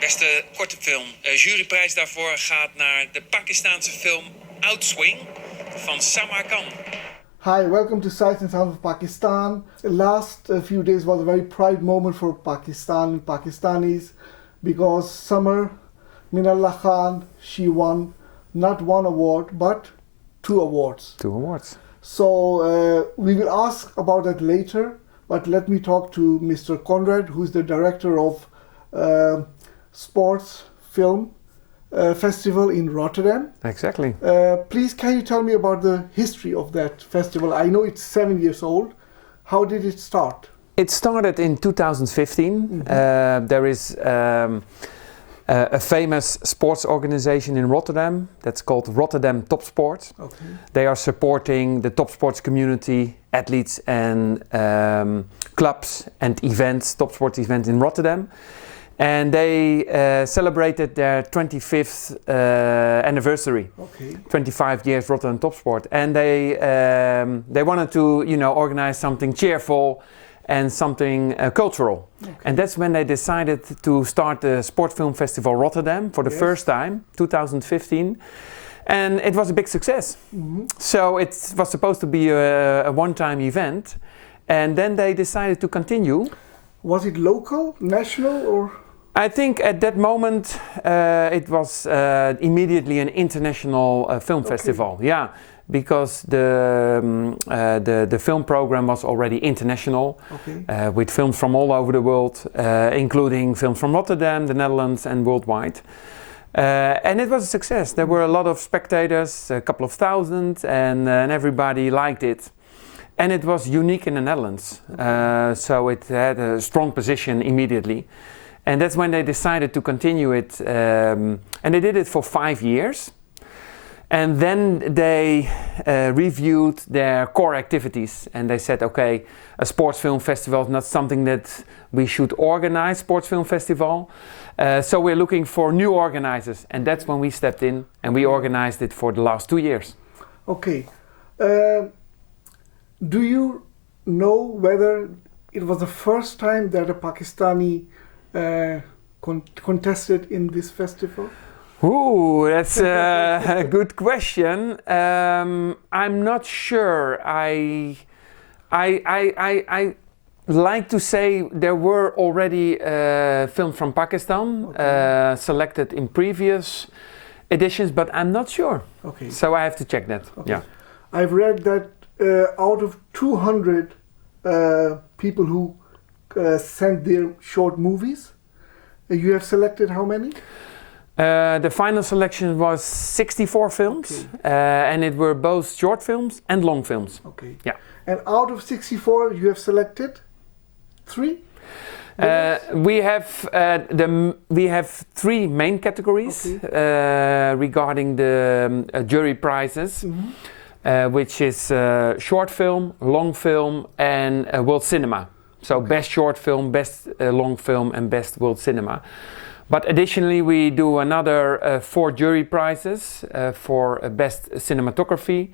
Beste korte film. Juryprijs daarvoor gaat naar de Pakistaanse film OutSwing van Samar. Hi, welcome to Sights and Sounds of Pakistan. The last few days was a very proud moment for Pakistan and Pakistanis because Samar Minallah Khan, she won not one award but two awards. Two awards. So we will ask about that later, but let me talk to Mr. Conrad, who is the director of Sports Film Festival in Rotterdam. Exactly. Please, can you tell me about the history of that festival? I know it's 7 years old. How did it start? It started in 2015. Mm-hmm. There is a famous sports organization in Rotterdam that's called Rotterdam Top Sport. Okay. They are supporting the top sports community, athletes and clubs and events, top sports events in Rotterdam. And they celebrated their 25th anniversary. Okay. 25 years Rotterdam Top Sport, and they wanted to, organize something cheerful and something cultural. Okay. And that's when they decided to start the Sport Film Festival Rotterdam for the first time, 2015. And it was a big success. Mm-hmm. So it was supposed to be a one-time event, and then they decided to continue. Was it local, national, or? I think at that moment it was immediately an international film festival. Yeah, because the film program was already international, with films from all over the world, including films from Rotterdam, the Netherlands, and worldwide. And it was a success. There were a lot of spectators, a couple of thousand, and everybody liked it. And it was unique in the Netherlands, so it had a strong position immediately. And that's when they decided to continue it, and they did it for 5 years. And then they reviewed their core activities, and they said, okay, a sports film festival is not something that we should organize, sports film festival. So we're looking for new organizers, and that's when we stepped in, and we organized it for the last 2 years. Okay. Do you know whether it was the first time that a Pakistani contested in this festival? Ooh, that's a good question. I'm not sure. I like to say there were already films from Pakistan selected in previous editions, but I'm not sure. Okay. So I have to check that. Okay. Yeah. I've read that out of 200 people who sent their short movies, you have selected how many? The final selection was 64 films, and it were both short films and long films. Okay. Yeah. And out of 64, you have selected 3? We have 3 main categories regarding the jury prizes, which is short film, long film, and world cinema. So best short film, best long film, and best world cinema. But additionally, we do another 4 jury prizes for best cinematography.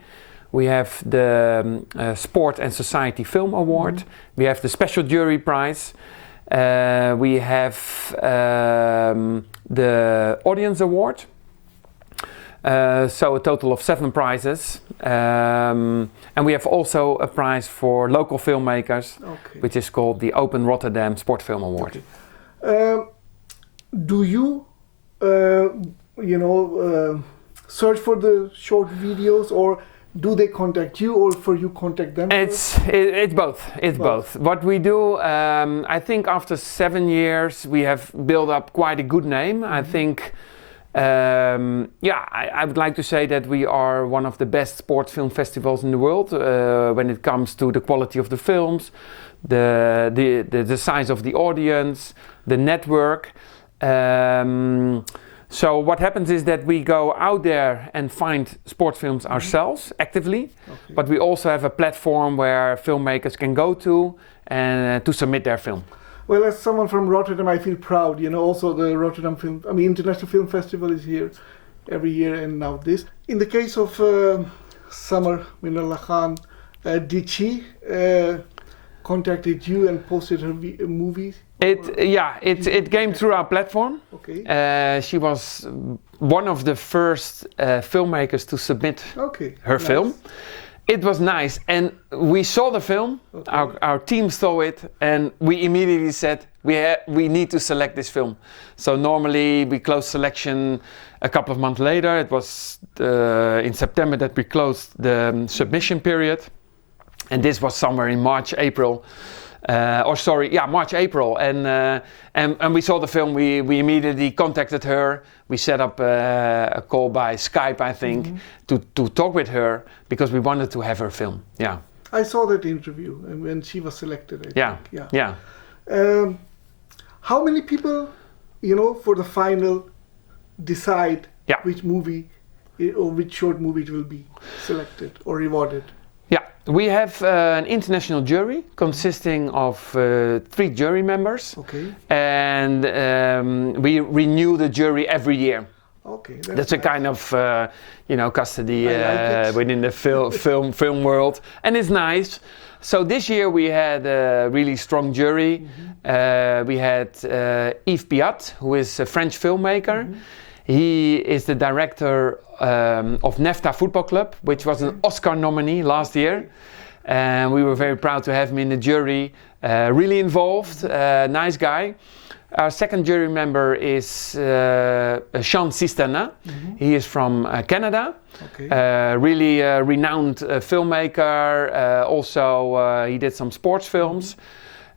We have the Sport and Society Film Award. We have the Special Jury Prize. We have the Audience Award. So a total of 7 prizes. And we have also a prize for local filmmakers, which is called the Open Rotterdam Sport Film Award. Okay. Do you, search for the short videos, or do they contact you, or for you contact them? It's both. It's both. What we do, I think after 7 years, we have built up quite a good name. I think, I would like to say that we are one of the best sports film festivals in the world when it comes to the quality of the films, the size of the audience, the network. So what happens is that we go out there and find sports films ourselves actively, but we also have a platform where filmmakers can go to and to submit their film. Well, as someone from Rotterdam, I feel proud. Also the Rotterdam International Film Festival is here every year, and now this. In the case of Samar Minallah Khan, did she contacted you and posted her movie It came through our platform. Okay. She was one of the first filmmakers to submit her film. It was nice, and we saw the film. Our team saw it, and we immediately said we need to select this film. So normally we close selection a couple of months later. It was in September that we closed the submission period, and this was somewhere in March, April. March, April, and we saw the film. We immediately contacted her. We set up a call by Skype, I think, to talk with her because we wanted to have her film. Yeah. I saw that interview when she was selected. I think. Yeah. How many people, for the final, decide which movie or which short movie it will be selected or rewarded? Yeah, we have an international jury consisting of 3 jury members. Okay. And we renew the jury every year. Okay. That's a kind of, custody like within the film world, and it's nice. So this year we had a really strong jury. We had Yves Piat, who is a French filmmaker. He is the director of NEFTA Football Club, which was an Oscar nominee last year. And we were very proud to have him in the jury. Really involved, nice guy. Our second jury member is Sean Sistana. He is from Canada. Okay. Really renowned filmmaker. Also, he did some sports films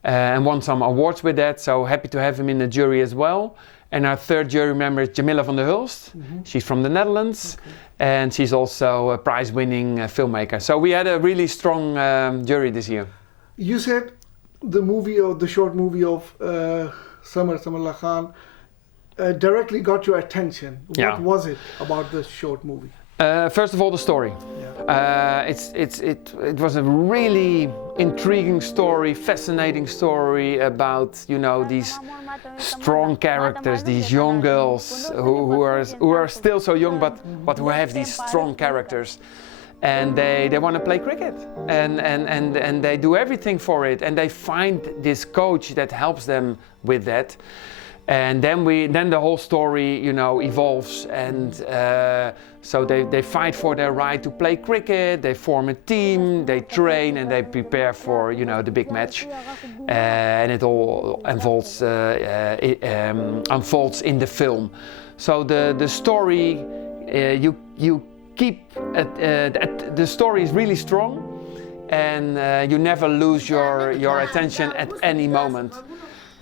and won some awards with that. So happy to have him in the jury as well. And our third jury member is Jamila van der Hulst. She's from the Netherlands, and she's also a prize-winning filmmaker. So we had a really strong jury this year. You said the short movie of Samar Minallah directly got your attention. What was it about the short movie? First of all, the story. It was a really intriguing story, fascinating story about these strong characters, these young girls who are still so young, but who have these strong characters, and they want to play cricket, and they do everything for it, and they find this coach that helps them with that. And then the whole story, evolves, and so they fight for their right to play cricket. They form a team, they train, and they prepare for the big match. And it all unfolds in the film. So the story, you keep the story is really strong, and you never lose your attention at any moment.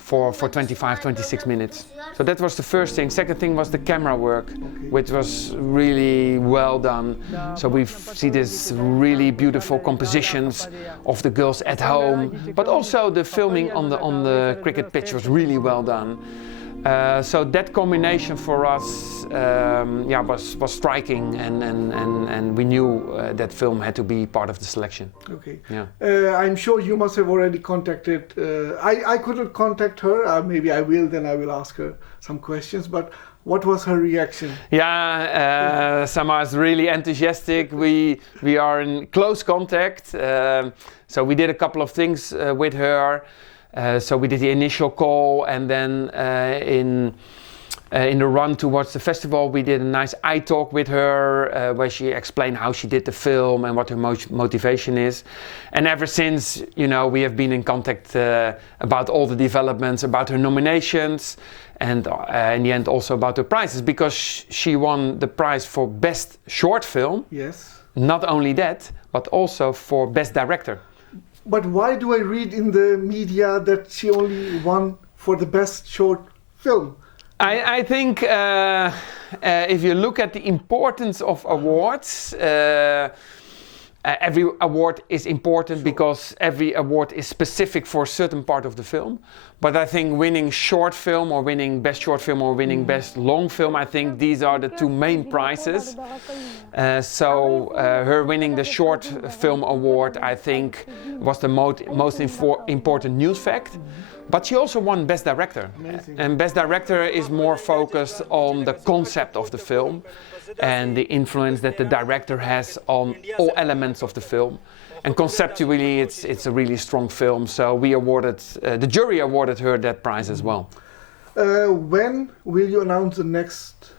For 25, 26 minutes. So that was the first thing. Second thing was the camera work, which was really well done. So we see this really beautiful compositions of the girls at home, but also the filming on the cricket pitch was really well done. So that combination for us was striking, and we knew that film had to be part of the selection. Okay. Yeah. I'm sure you must have already contacted. I couldn't contact her. Maybe I will. Then I will ask her some questions. But what was her reaction? Yeah, Samar is really enthusiastic. We are in close contact. So we did a couple of things with her. So we did the initial call, and then in the run towards the festival, we did a nice eye talk with her, where she explained how she did the film and what her motivation is. And ever since, we have been in contact about all the developments, about her nominations, and in the end also about her prizes, because she won the prize for Best Short Film. Yes. Not only that, but also for Best Director. But why do I read in the media that she only won for the best short film? I think if you look at the importance of awards, every award is important because every award is specific for a certain part of the film. But I think winning short film or winning best short film or winning best long film, I think these are the two main prizes. Her winning the short film award, I think, was the most important news fact. But she also won Best Director. Amazing. And Best Director is more focused on the concept of the film and the influence that the director has on all elements of the film. And conceptually, it's a really strong film. So the jury awarded her that prize as well. When will you announce the next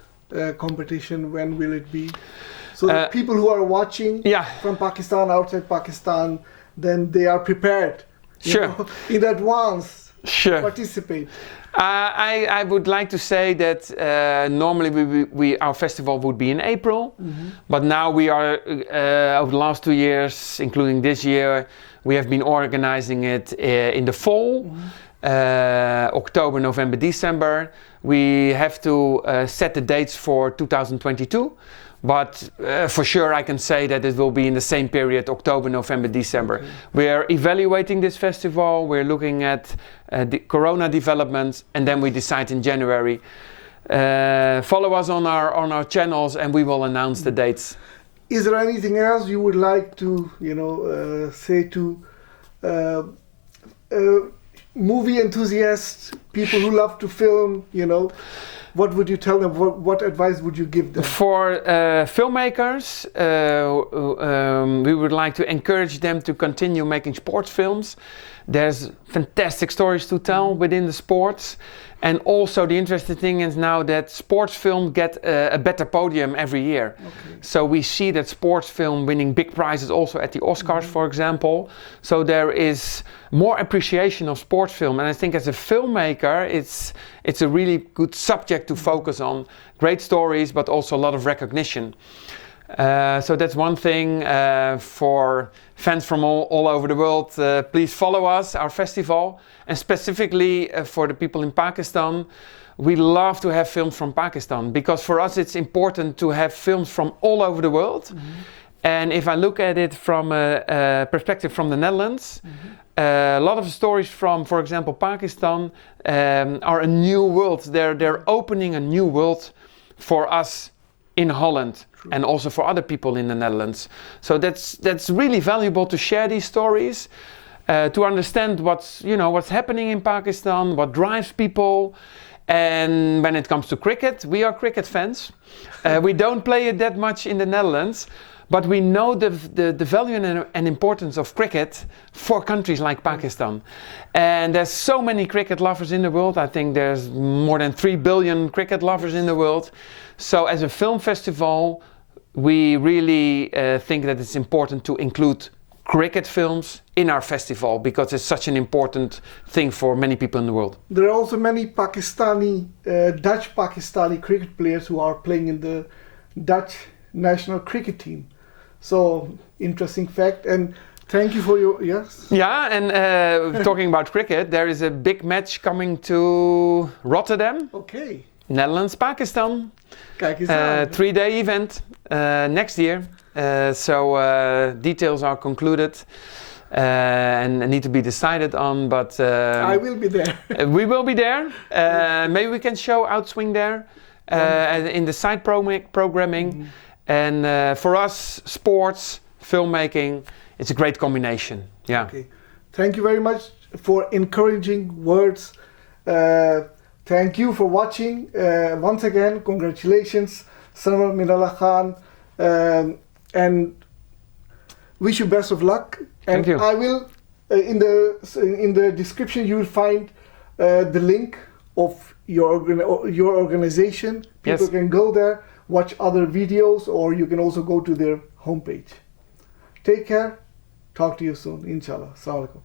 competition? When will it be? So the people who are watching from Pakistan, outside Pakistan, then they are prepared. Sure. In advance. Sure. Participate. I would like to say that normally our festival would be in April, but now we are over the last 2 years, including this year, we have been organizing it in the fall, October, November, December. We have to set the dates for 2022. But for sure I can say that it will be in the same period, October, November, December. Okay. We are evaluating this festival, we're looking at the Corona developments, and then we decide in January. Follow us on our channels and we will announce the dates. Is there anything else you would like to say to movie enthusiasts, people who love to film, what would you tell them? What advice would you give them? For filmmakers, we would like to encourage them to continue making sports films. There's fantastic stories to tell within the sports. And also the interesting thing is now that sports film get a better podium every year. Okay. So we see that sports film winning big prizes also at the Oscars, for example. So there is more appreciation of sports film. And I think as a filmmaker, it's a really good subject to focus on. Great stories, but also a lot of recognition. So that's one thing for fans from all over the world. Please follow us, our festival. And specifically for the people in Pakistan, we love to have films from Pakistan because for us it's important to have films from all over the world. And if I look at it from a perspective from the Netherlands, a lot of the stories from, for example, Pakistan are a new world. They're opening a new world for us in Holland. True. And also for other people in the Netherlands. So that's really valuable to share these stories. To understand what's happening in Pakistan, what drives people. And when it comes to cricket, we are cricket fans. We don't play it that much in the Netherlands, but we know the value and importance of cricket for countries like Pakistan. And there's so many cricket lovers in the world. I think there's more than 3 billion cricket lovers in the world. So as a film festival, we really think that it's important to include cricket films in our festival because it's such an important thing for many people in the world. There are also many Pakistani, Dutch Pakistani cricket players who are playing in the Dutch national cricket team. So, interesting fact. And thank you for your, yes? Yeah, and talking about cricket, there is a big match coming to Rotterdam. Okay. Netherlands, Pakistan. Kijk eens aan. 3-day event next year. So details are concluded and need to be decided on, but I will be there. We will be there. Maybe we can show OutSwing there in the side programming. And for us, sports, filmmaking, it's a great combination. Yeah. Okay. Thank you very much for encouraging words. Thank you for watching. Once again, congratulations, Samar Minallah Khan. And wish you best of luck. And Thank you. I will, in the description, you will find the link of your organization. People can go there, watch other videos, or you can also go to their homepage. Take care. Talk to you soon, inshallah. Assalamu alaikum.